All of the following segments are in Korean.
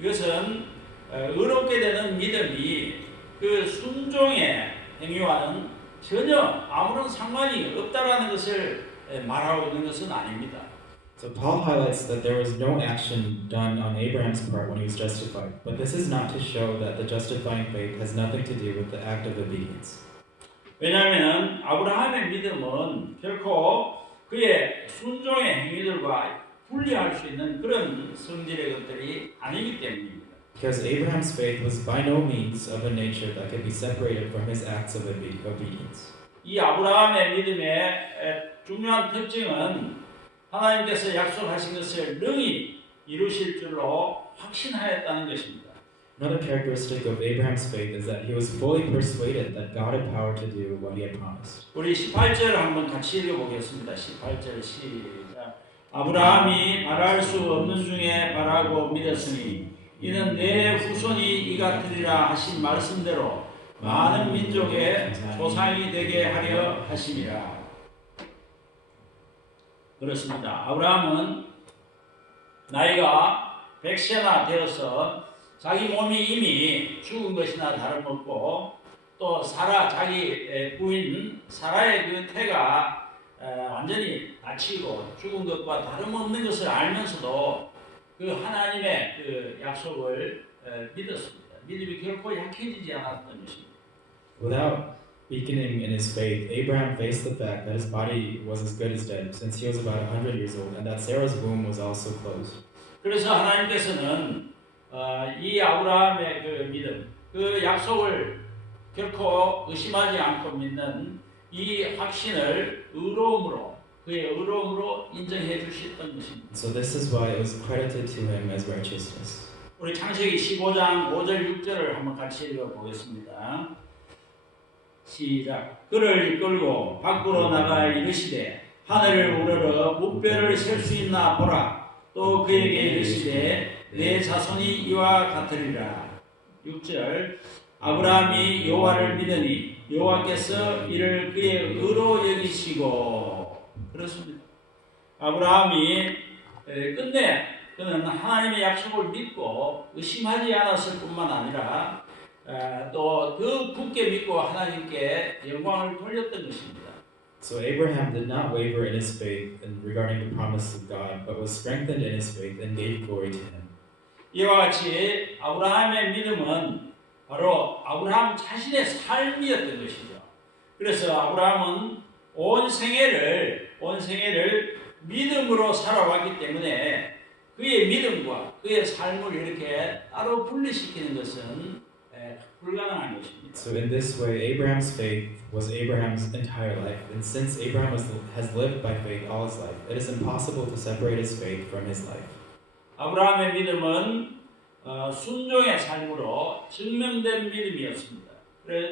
이것은 의롭게 되는 믿음이 그 순종의 행위와는 전혀 아무런 상관이 없다라는 것을 말하고 있는 것은 아닙니다. So Paul highlights that there was no action done on Abraham's part when he was justified, but this is not to show that the justifying faith has nothing to do with the act of obedience. 왜냐하면 아브라함의 믿음은 결코 그의 순종의 행위들과 분리할 수 있는 그런 성질의 것들이 아니기 때문입니다. Because Abraham's faith was by no means of a nature that could be separated from his acts of obedience. 이 아브라함의 믿음의 중요한 특징은 하나님께서 약속하신 것을 능히 이루실 줄로 확신하였다는 것입니다. Another characteristic of Abraham's faith is that he was fully persuaded that God had power to do what he had promised. 우리 18절 한번 같이 읽어보겠습니다. 18절 시작. 아브라함이 바랄 수 없는 중에 바라고 믿었으니 이는 내 후손이 이 같으리라 하신 말씀대로 많은 민족의 조상이 되게 하려 하심이라. 그렇습니다. 아브라함은 나이가 100세나 되어서 자기 몸이 이미 죽은 것이나 다름없고 또 자기 부인 사라의 그 태가 완전히 다치고 죽은 것과 다름없는 것을 알면서도 그 하나님의 그 약속을 믿었습니다. 믿음이 결코 약해지지 않았던 것입니다. Without weakening in his faith, Abraham faced the fact that his body was as good as dead since he was about 100 years old and that Sarah's womb was also closed. 그래서 하나님께서는 이 아브라함의 그 믿음, 그 약속을 결코 의심하지 않고 믿는 이 확신을 그의 의로움으로 인정해 주셨던 것입니다. So this is why it was credited to him as righteousness. 우리 창세기 15장 5절 6절을 한번 같이 읽어보겠습니다. 시작. 그를 이끌고 밖으로 나가 이르시되 하늘을 우러러 무뼈를 셀 수 있나 보라. 또 그에게 이르시되 내 자손이 이와 같으리라. 6절. 아브라함이 여호와를 믿으니 여호와께서 이를 그의 의로 여기시고. 그렇습니다. 아브라함이 끝내 그는 하나님의 약속을 믿고 의심하지 않았을 뿐만 아니라 또 더 굳게 믿고 하나님께 영광을 돌렸던 것입니다. So Abraham did not waver in his faith regarding the promise of God, but was strengthened in his faith and gave glory to him. 이와 같이 아브라함의 믿음은 바로 아브라함 자신의 삶이었던 것이죠. 그래서 아브라함은 온 생애를 믿음으로 살아왔기 때문에 그의 믿음과 그의 삶을 이렇게 따로 분리시키는 것은 불가능한 것입니다. So in this way, Abraham's faith was Abraham's entire life, and since Abraham has lived by faith all his life, it is impossible to separate his faith from his life. 아브라함의 믿음은 순종의 삶으로 증명된 믿음이었습니다.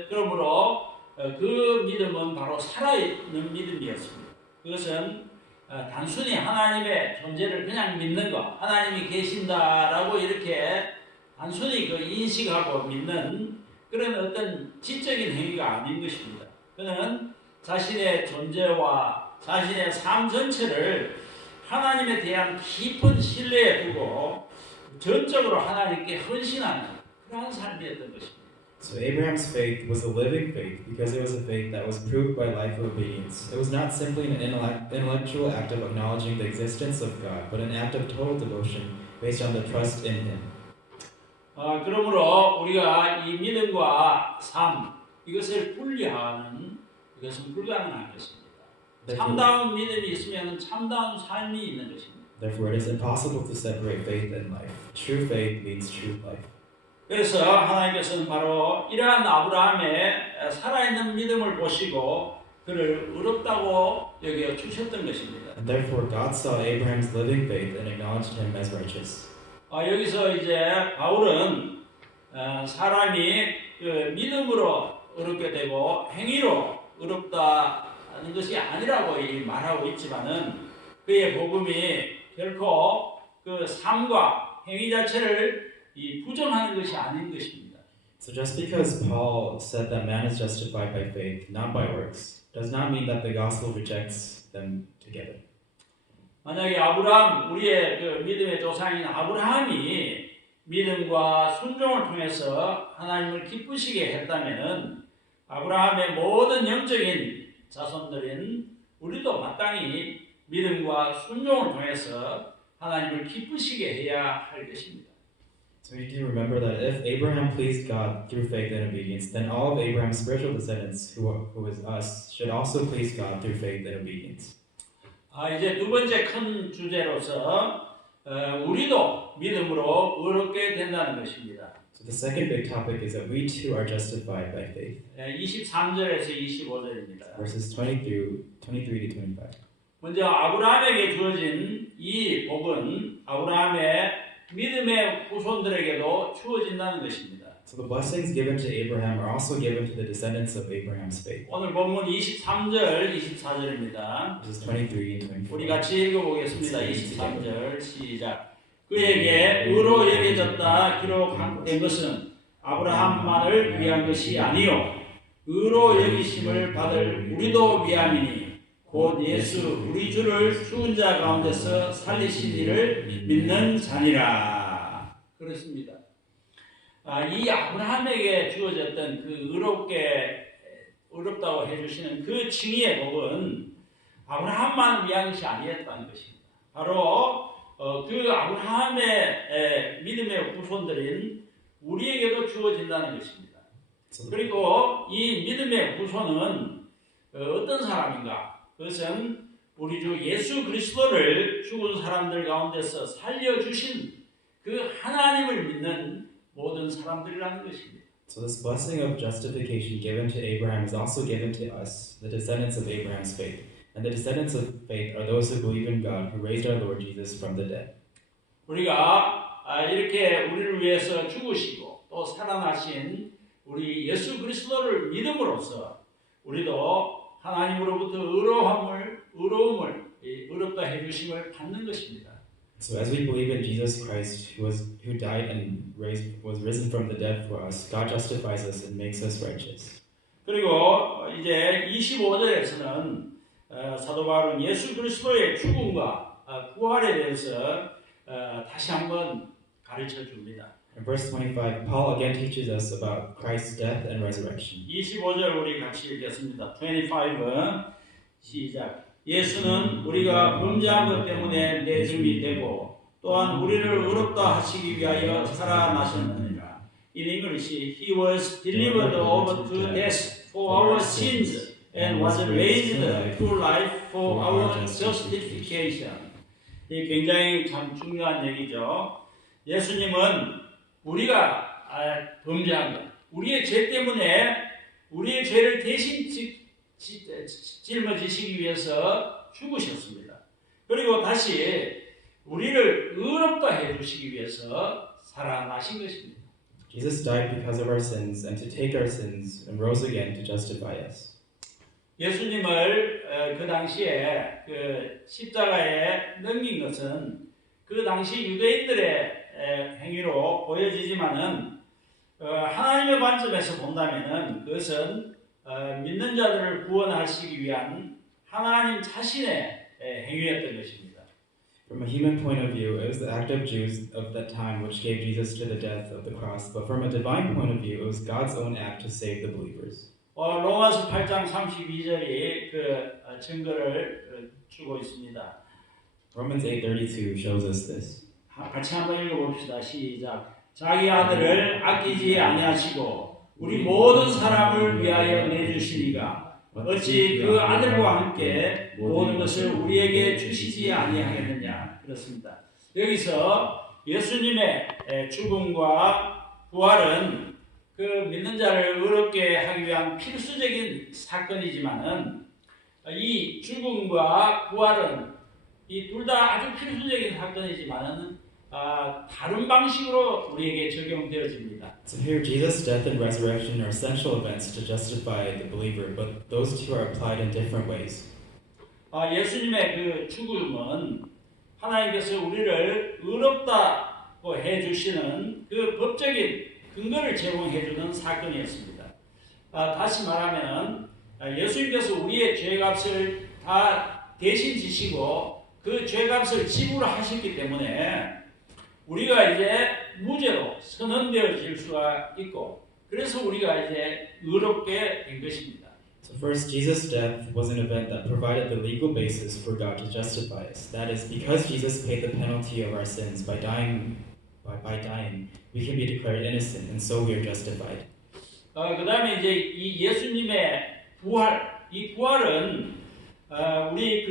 그러므로 그 믿음은 바로 살아있는 믿음이었습니다. 그것은 단순히 하나님의 존재를 그냥 믿는 것, 하나님이 계신다라고 이렇게 단순히 그 인식하고 믿는 그런 어떤 지적인 행위가 아닌 것입니다. 그는 자신의 존재와 자신의 삶 전체를 하나님에 대한 깊은 신뢰에 두고 전적으로 하나님께 헌신하는 그러한 삶이었던 것입니다. So Abraham's faith was a living faith because it was a faith that was proved by life of obedience. It was not simply an intellectual act of acknowledging the existence of God, but an act of total devotion based on the trust in Him. 그러므로 우리가 이 믿음과 삶 이것을 분리하는 이것은 불가능한 것입니다. 참다운 믿음이 있으면 참다운 삶이 있는 것입니다. Therefore, it is impossible to separate faith and life. True faith means true life. 그래서 하나님께서는 바로 이러한 아브라함의 살아있는 믿음을 보시고 그를 의롭다고 여겨 주셨던 것입니다. And therefore, God saw Abraham's living faith and acknowledged him as righteous. 여기서 이제 바울은 사람이 그 믿음으로 의롭게 되고 행위로 의롭다는 것이 아니라고 말하고 있지만은 그의 복음이 결코 그 삶과 행위 자체를 부정하는 것이 아닌 것입니다. So just because Paul said that man is justified by faith, not by works, does not mean that the gospel rejects them together. 만약에 아브라함, 우리의 그 믿음의 조상인 아브라함이 믿음과 순종을 통해서 하나님을 기쁘시게 했다면은 아브라함의 모든 영적인 자손들인 우리도 마땅히 믿음과 순종을 통해서 하나님을 기쁘시게 해야 할 것입니다. So we need to remember that if Abraham pleased God through faith and obedience, then all of Abraham's spiritual descendants, who is us, should also please God through faith and obedience. 이제 두 번째 큰 주제로서 우리도 믿음으로 의롭게 된다는 것입니다. So the second big topic is that we too are justified by faith. 23절에서 25절입니다. Verses 23 to 25. 먼저 아브라함에게 주어진 이 복은 아브라함의 믿음의 후손들에게도 주어진다는 것입니다. So the blessings given to Abraham are also given to the descendants of Abraham's faith. 오늘 본문 23절, 24절입니다. Verses 23 and 24. 우리 같이 읽어보겠습니다. 23절 시작. 그에게 의로 여겨졌다 기록된 것은 아브라함만을 위한 것이 아니요 의로 여기심을 받을 우리도 위함이니 곧 예수 우리 주를 죽은 자 가운데서 살리신 이를 믿는 자니라. 그렇습니다. 이 아브라함에게 주어졌던 그 의롭다고 해주시는 그 칭의의 복은 아브라함만 위한 것이 아니었다는 것입니다. 바로 그 아브라함의 믿음의 후손들인 우리에게도 주어진다는 것입니다. 그리고 이 믿음의 후손은 어떤 사람인가? 그것은 우리 주 예수 그리스도를 죽은 사람들 가운데서 살려주신 그 하나님을 믿는 모든 사람들이라는 것입니다. So this blessing of justification given to Abraham is also given to us, the descendants of Abraham's faith. And the descendants of faith are those who believe in God, who raised our Lord Jesus from the dead. 우리가 이렇게 우리를 위해서 죽으시고 또 살아나신 우리 예수 그리스도를 믿음으로써 우리도 하나님으로부터 의로움을 의롭다 해주심을 받는 것입니다. So as we believe in Jesus Christ, who died and was risen from the dead for us, God justifies us and makes us righteous. 그리고 이제 25절에서는 사도 바울은 예수 그리스도의 죽음과 부활에 대해서 다시 한번 가르쳐 줍니다. In verse 25, Paul again teaches us about Christ's death and resurrection. 25절 우리 같이 읽겠습니다. 25 시작. 예수는 우리가 범죄한 것 때문에 내줌이 되고 또한 우리를 의롭다 하시기 위하여 살아나셨느니라. In English, He was delivered over to death for our sins and was raised to life for our justification. 이 굉장히 참 중요한 얘기죠. 예수님은 우리가 범죄한 것, 우리의 죄 때문에 우리의 죄를 대신 짊어지시기 위해서 죽으셨습니다. 그리고 다시 우리를 의롭다 해주시기 위해서 살아나신 것입니다. Jesus died because of our sins and to take our sins and rose again to justify us. 예수님을 그 당시에 그 십자가에 넘긴 것은 그 당시 유대인들의 행위로 보여지지만은 하나님의 관점에서 본다면은 그것은 믿는 자들을 구원하시기 위한 하나님 자신의 행위였던 것입니다. From a human point of view, it was the act of Jews of that time which gave Jesus to the death of the cross. But from a divine point of view, it was God's own act to save the believers. 로마서 8장 32절이 그 증거를 주고 있습니다. Romans 8:32 shows us this. 같이 한번 읽어봅시다. 시작. 자기 아들을 아끼지 아니하시고 우리 모든 사람을 위하여 내주시니가 어찌 그 아들과 함께 모든 것을 우리에게 주시지 아니하겠느냐. 그렇습니다. 여기서 예수님의 죽음과 부활은 그 믿는 자를 의롭게 하기 위한 필수적인 사건이지만은 이 죽음과 부활은 이 둘 다 아주 필수적인 사건이지만은 다른 방식으로 우리에게 적용되어집니다. So here, Jesus' death and resurrection are essential events to justify the believer, but those two are applied in different ways. 예수님의 그 죽음은 하나님께서 우리를 의롭다고 해주시는 그 법적인 근거를 제공해주는 사건이었습니다. 다시 말하면 예수님께서 우리의 죄값을 다 대신 지시고 그 죄값을 지불하셨기 때문에 우리가 이제 무죄로 선언되어질 수가 있고 그래서 우리가 이제 의롭게 된 것입니다. So first, Jesus' death was an event that provided the legal basis for God to justify us. That is, because Jesus paid the penalty of our sins by dying, we can be declared innocent, and so we are justified. 그 다음에 이제 이 예수님의 부활, 이 부활은 우리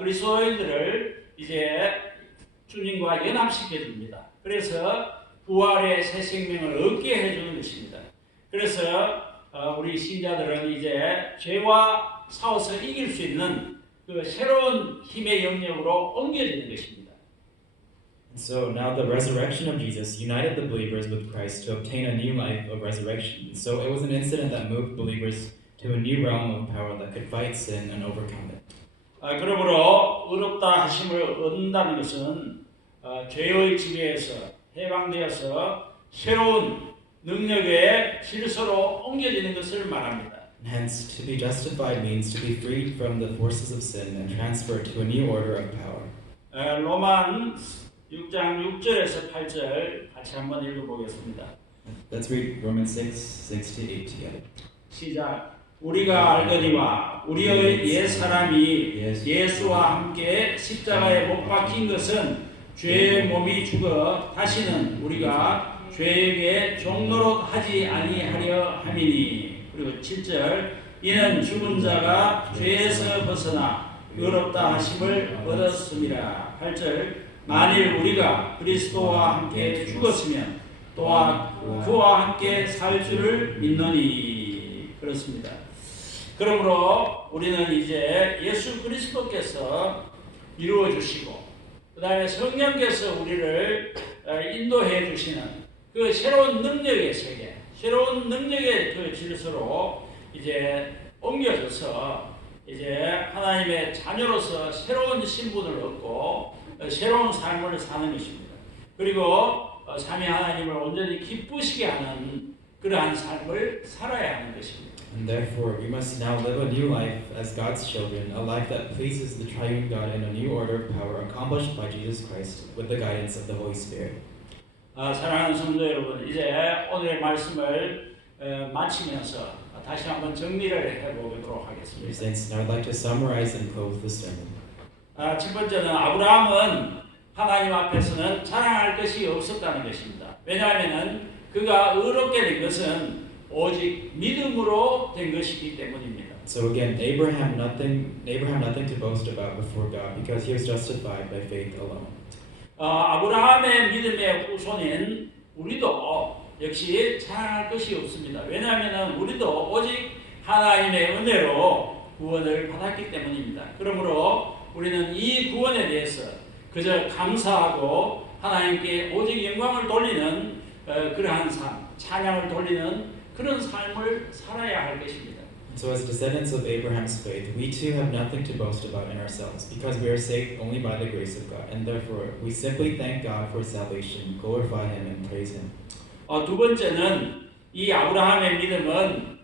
그리스도인들을 이제 주님과 연합시켜 줍니다. 그래서 부활의 새 생명을 얻게 해주는 것입니다. 그래서 우리 신자들은 이제 죄와 싸워서 이길 수 있는 그 새로운 힘의 영역으로 옮겨지는 것입니다. And so now the resurrection of Jesus united the believers with Christ to obtain a new life of resurrection. So it was an incident that moved believers to a new realm of power that could fight sin and overcome it. 그러므로 의롭다 하심을 얻는다는 것은 죄의 지배에서 해방되어서 새로운 능력의 질서로 옮겨지는 것을 말합니다. Hence, to be justified means to be freed from the forces of sin and transferred to a new order of power. 로만 6장 6절에서 8절 같이 한번 읽어보겠습니다. Let's read Romans 6 to 8 together. 시작. 우리가 알거니와 우리의 옛 사람이 예수와 함께 십자가에 못 박힌 것은 죄의 몸이 죽어 다시는 우리가 죄에게 종노릇 하지 아니하려 함이니. 그리고 7절. 이는 죽은 자가 죄에서 벗어나 의롭다 하심을 얻었음이라. 8절. 만일 우리가 그리스도와 함께 죽었으면 또한 그와 함께 살 줄을 믿노니. 그렇습니다. 그러므로 우리는 이제 예수 그리스도께서 이루어 주시고 그 다음에 성령께서 우리를 인도해 주시는 그 새로운 능력의 세계, 새로운 능력의 그 질서로 이제 옮겨져서 이제 하나님의 자녀로서 새로운 신분을 얻고 새로운 삶을 사는 것입니다. 그리고 삼위 하나님을 온전히 기쁘시게 하는 그러한 삶을 살아야 하는 것입니다. And therefore, we must now live a new life as God's children, a life that pleases the triune God in a new order of power accomplished by Jesus Christ with the guidance of the Holy Spirit. 사랑하는 성도 여러분, 이제 오늘의 말씀을 마치면서 다시 한번 정리를 해보도록 하겠습니다. Saints, now I'd like to summarize and close the sermon. 첫 번째는 아브라함은 하나님 앞에서는 자랑할 것이 없었다는 것입니다. 왜냐하면 그가 의롭게 된 것은 오직 믿음으로 된 것이기 때문입니다. So again, Abraham nothing to boast about before God because he was justified by faith alone. 아브라함의 믿음의 후손인 우리도 역시 자랑할 것이 없습니다. 왜냐하면 우리도 오직 하나님의 은혜로 구원을 받았기 때문입니다. 그러므로 우리는 이 구원에 대해서 그저 감사하고 하나님께 오직 영광을 돌리는 그러한 삶, 찬양을 돌리는 그런 삶을 살아야 할 것입니다. So as descendants of Abraham's faith, we too have nothing to boast about in ourselves because we are saved only by the grace of God. And therefore, we simply thank God for salvation, glorify Him, and praise Him. 두 번째는 이 아브라함의 믿음은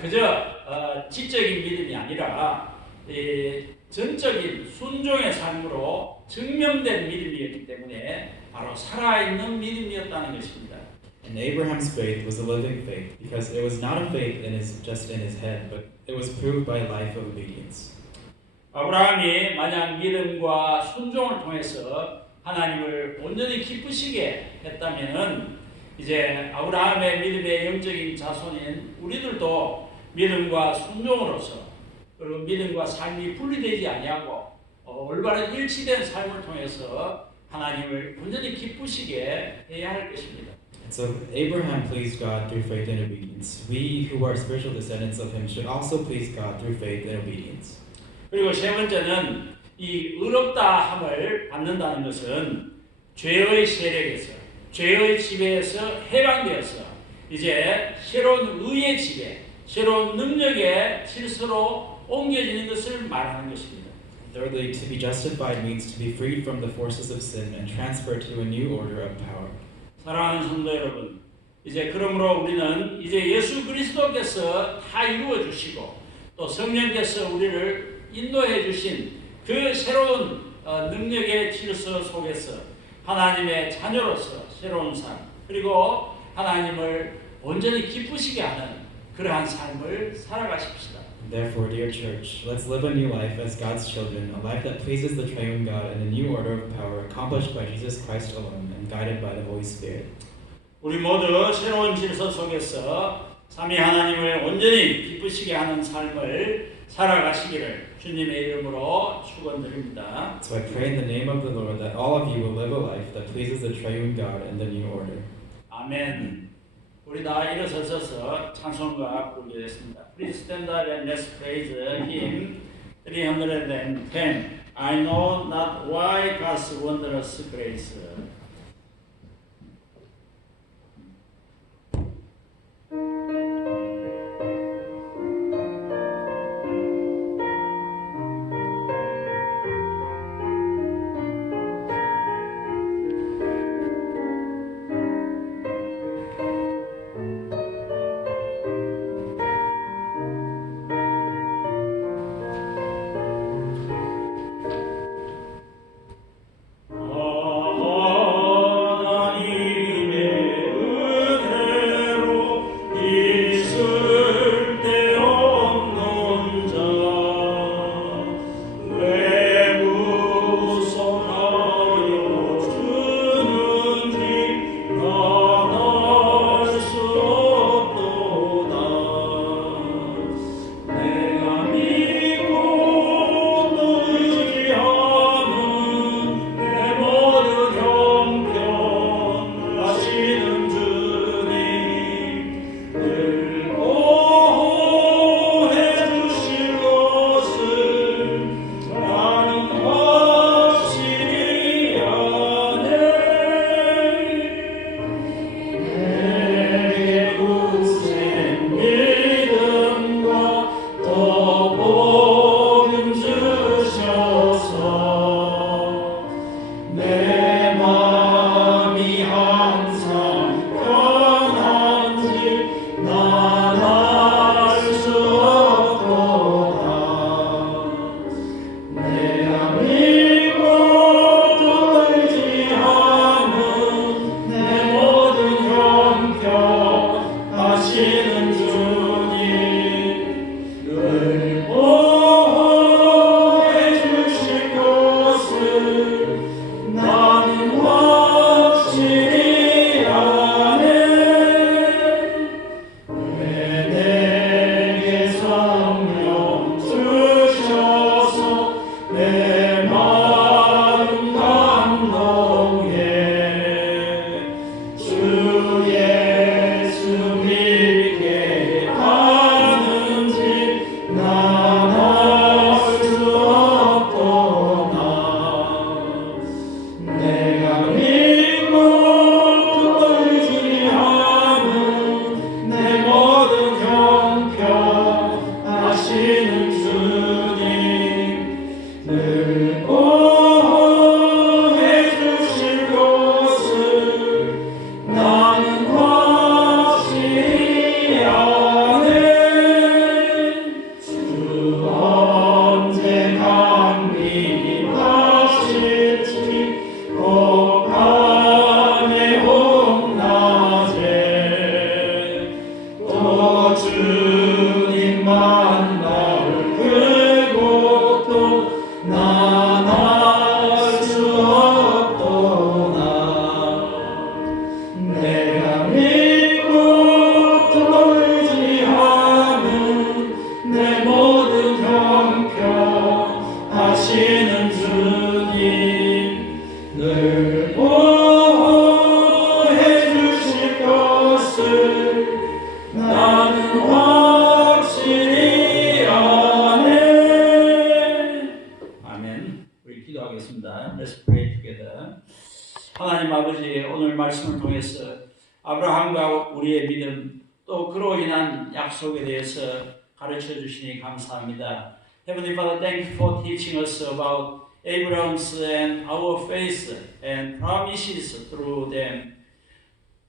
그저 지적인 믿음이 아니라 전적인 순종의 삶으로 증명된 믿음이었기 때문에 바로 살아있는 믿음이었다는 것입니다. And Abraham's faith was a living faith because it was not a faith just in his head, but it was proved by a life of obedience. 아브라함이 만약 믿음과 순종을 통해서 하나님을 온전히 기쁘시게 했다면은 이제 아브라함의 믿음의 영적인 자손인 우리들도 믿음과 순종으로서 그리고 믿음과 삶이 분리되지 아니하고 올바른 일치된 삶을 통해서 하나님을 온전히 기쁘시게 해야 할 것입니다. So Abraham pleased God through faith and obedience. We who are spiritual descendants of him should also please God through faith and obedience. 그리고 세 번째는 이 의롭다함을 받는다는 것은 죄의 세력에서 죄의 지배에서 해방되어서 이제 새로운 의의 지배, 새로운 능력의 질서로 옮겨지는 것을 말하는 것입니다. Thirdly, to be justified means to be freed from the forces of sin and transferred to a new order of power. 사랑하는 성도 여러분, 이제 그러므로 우리는 이제 예수 그리스도께서 다 이루어 주시고 또 성령께서 우리를 인도해 주신 그 새로운 능력의 질서 속에서 하나님의 자녀로서 새로운 삶, 그리고 하나님을 온전히 기쁘시게 하는 그러한 삶을 살아가십시다. Therefore, dear church, let's live a new life as God's children, a life that pleases the triune God in a new order of power accomplished by Jesus Christ alone and guided by the Holy Spirit. 우리 모두 새로운 질서 속에서 삼위 하나님을 온전히 기쁘시게 하는 삶을 살아가시기를 주님의 이름으로 축원드립니다. So I pray in the name of the Lord that all of you will live a life that pleases the triune God in the new order. 아멘. 우리 다 일어서서 찬송가 부르겠습니다. Please stand up and let's praise Him. 310. I know not why God's wondrous grace. 하나님 아버지, 오늘 말씀을 통해서 아브라함과 우리의 믿음 또 그로 인한 약속에 대해서 가르쳐 주시니 감사합니다. Heavenly Father, thank you for teaching us about Abraham's and our faith and promises through them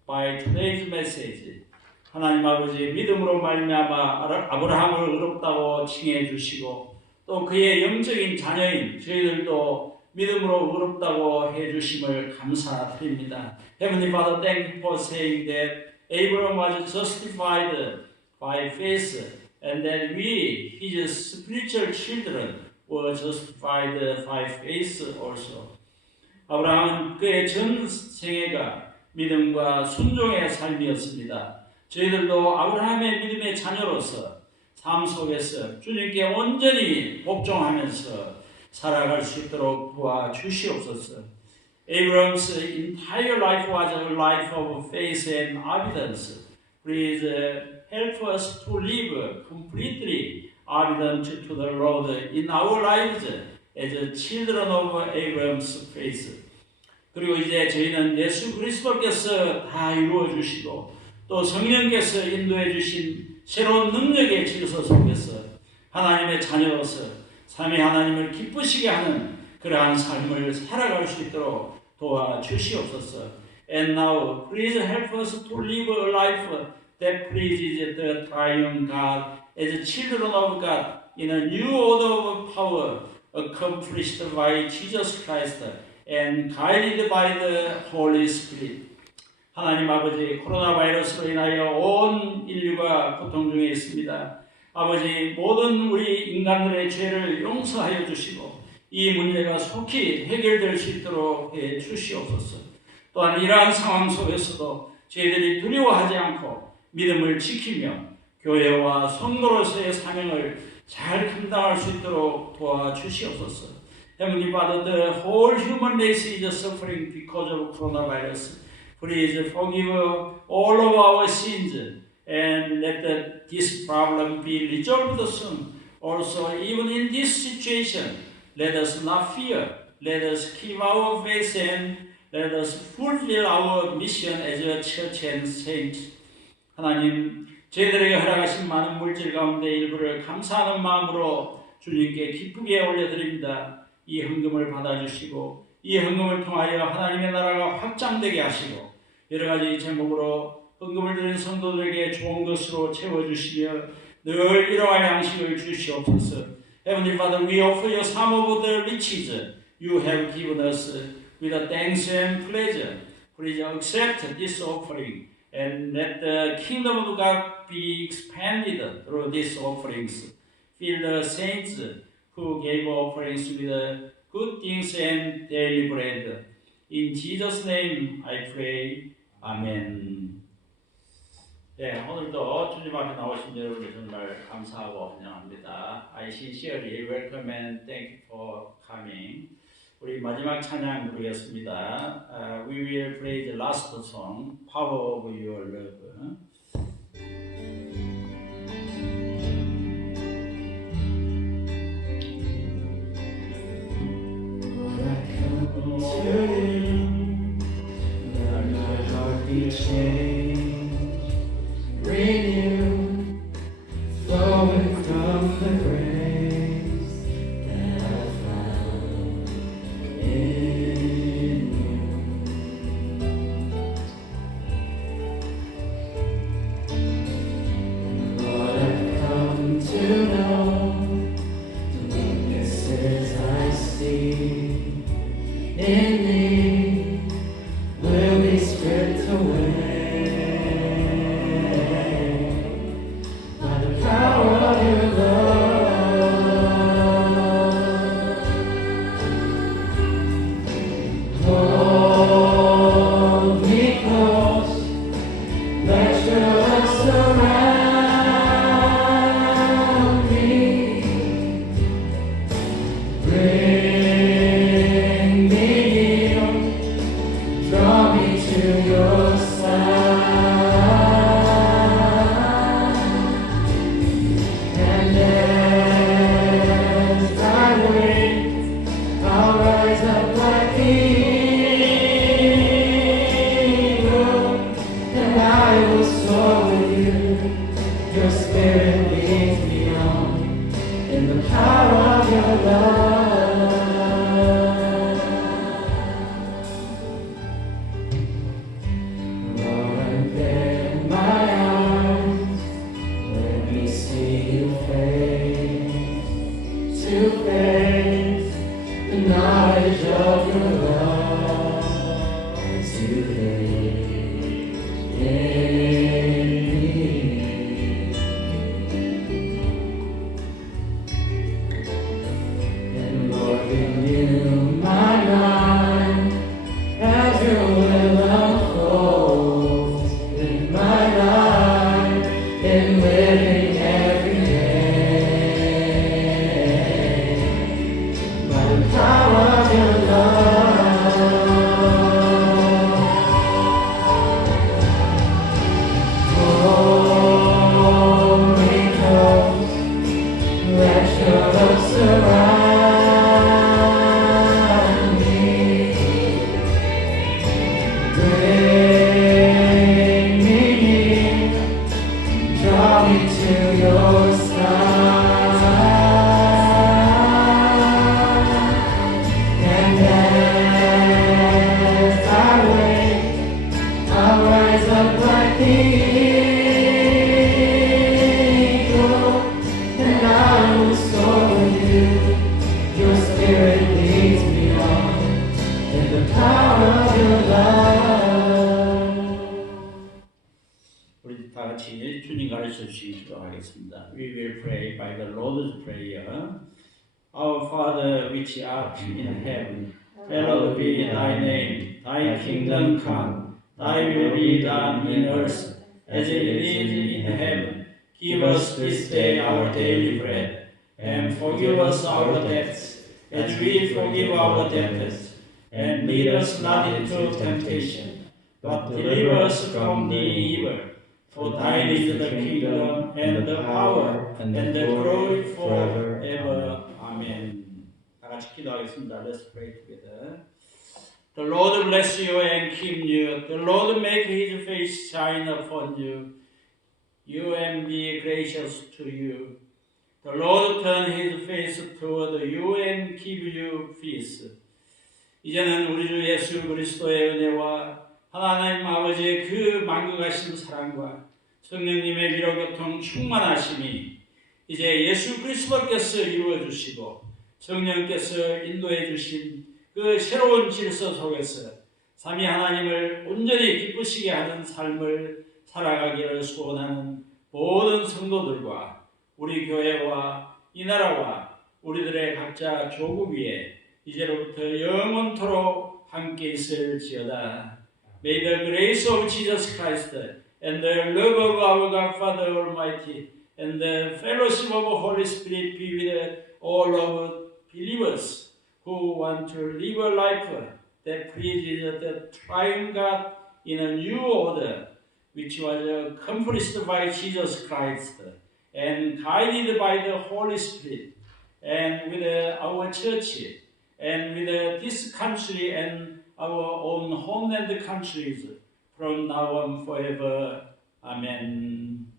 by today's message. 하나님 아버지, 믿음으로 말미암아 아브라함을 의롭다고 칭해 주시고 또 그의 영적인 자녀인 저희들도 믿음으로 의롭다고 해주심을 감사드립니다. Heavenly Father, thank you for saying that Abraham was justified by faith and that we, his spiritual children, were justified by faith also. 아브라함은 그의 전 생애가 믿음과 순종의 삶이었습니다. 저희들도 아브라함의 믿음의 자녀로서 삶 속에서 주님께 온전히 복종하면서 살아갈 수 있도록 도와주시옵소서. Abraham's entire life was a life of faith and obedience. Please help us to live completely obedient to the Lord in our lives as children of Abraham's faith. 그리고 이제 저희는 예수 그리스도께서 다 이루어 주시고 또 성령께서 인도해 주신 새로운 능력의 질서 속에서 하나님의 자녀로서 삼위 하나님을 기쁘시게 하는 그러한 삶을 살아갈 수 있도록 도와주시옵소서. And now, please help us to live a life that pleases the triune God as children of God in a new order of power accomplished by Jesus Christ and guided by the Holy Spirit. 하나님 아버지, 코로나 바이러스로 인하여 온 인류가 고통 중에 있습니다. 아버지, 모든 우리 인간들의 죄를 용서하여 주시고 이 문제가 속히 해결될 수 있도록 해 주시옵소서. 또한 이러한 상황 속에서도 저희들이 두려워하지 않고 믿음을 지키며 교회와 성도로서의 사명을 잘 감당할 수 있도록 도와주시옵소서. Heavenly Father, the whole human race is suffering because of coronavirus. Please forgive all of our sins and let this problem be resolved soon. Also, even in this situation, let us not fear. Let us keep our faith and let us fulfill our mission as a church and saints. 하나님, 저희들에게 허락하신 많은 물질 가운데 일부를 감사하는 마음으로 주님께 기쁘게 올려드립니다. 이 헌금을 받아주시고 이 헌금을 통하여 하나님의 나라가 확장되게 하시고 여러 가지 제목으로 헌금을 드린 성도들에게 좋은 것으로 채워주시며 늘 일용할 양식을 주시옵소서. Heavenly Father, we offer you some of the riches you have given us with thanks and pleasure. Please accept this offering and let the kingdom of God be expanded through these offerings. Fill the saints who gave offerings with good things and daily bread. In Jesus' name I pray. 아멘. 네, 오늘도 주님 앞에 나오신 여러분을 정말 감사하고 환영합니다. I sincerely welcome and thank you for coming. 우리 마지막 찬양 부르겠습니다. We will play the last song, Power of Your Love. In me will be stripped away. rise up like the eagle, and I will soar with you. Your spirit leads me on in the power of your love. 우리 다 같이 주님 가르쳐 주시기로 하겠습니다. We will pray by the Lord's Prayer. Our Father which art in heaven, hallowed be thy name. Thy kingdom come, thy will be done in earth as it is in heaven. Give us this day our daily bread, and forgive us our debts, as we forgive our debtors. And lead us not into temptation, but deliver us from the evil. For thine is the kingdom, and the power, and the glory forever. Amen. 다 같이 기도하겠습니다. Let's pray together. The Lord bless you and keep you. The Lord make his face shine upon you. You and be gracious to you. The Lord turn his face toward you and give you peace. 이제는 우리 주 예수 그리스도의 은혜와 하나님 아버지의 그 만국하신 사랑과 성령님의 위로교통 충만하심이 이제 예수 그리스도께서 이루어주시고 성령께서 인도해 주신 그 새로운 질서 속에서 삼위 하나님을 온전히 기쁘시게 하는 삶을 살아가기를 소원하는 모든 성도들과 우리 교회와 이 나라와 우리들의 각자 조국 위에 이제로부터 영원토록 함께 있을지어다. May the grace of Jesus Christ and the love of our God Father Almighty and the fellowship of the Holy Spirit be with all of believers who want to live a life that pleases the triune God in a new order, which was accomplished by Jesus Christ and guided by the Holy Spirit, and with our church, and with this country and our own homeland countries from now on forever. Amen.